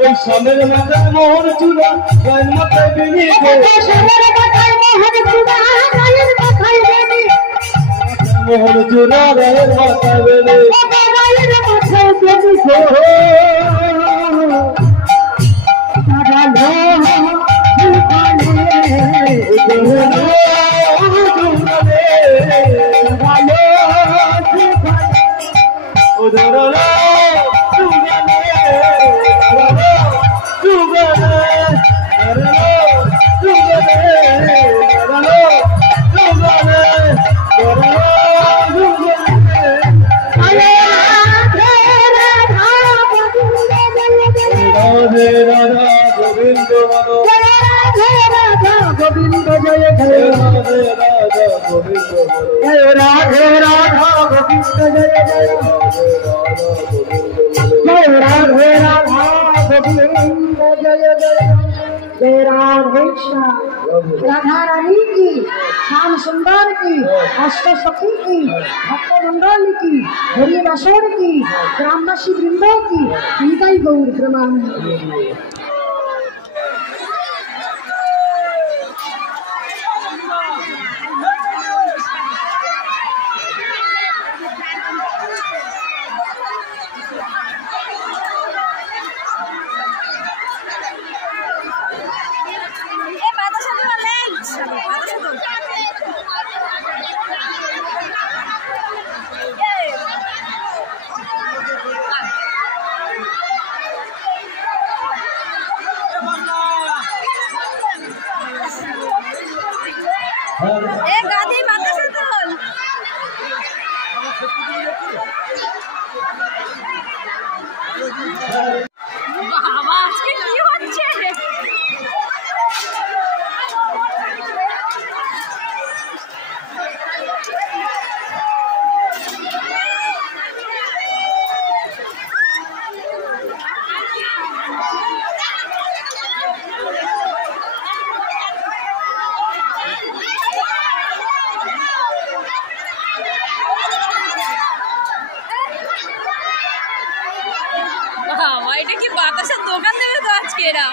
ওই সামের মাথায় মোহর চূড়া গায়ের মাথায় বেনি মোহর চূড়া গায়ের মাথায় বেনি राधा रानी की श्याम सुंदर की अष्ट सखी की भक्त मंडल की हरि रसोड़ की ग्रामवासी वृंदों की इनका ही गौर प्रमाण এটা কি বাতাসের দোকান দেবে তো আজকে এরা।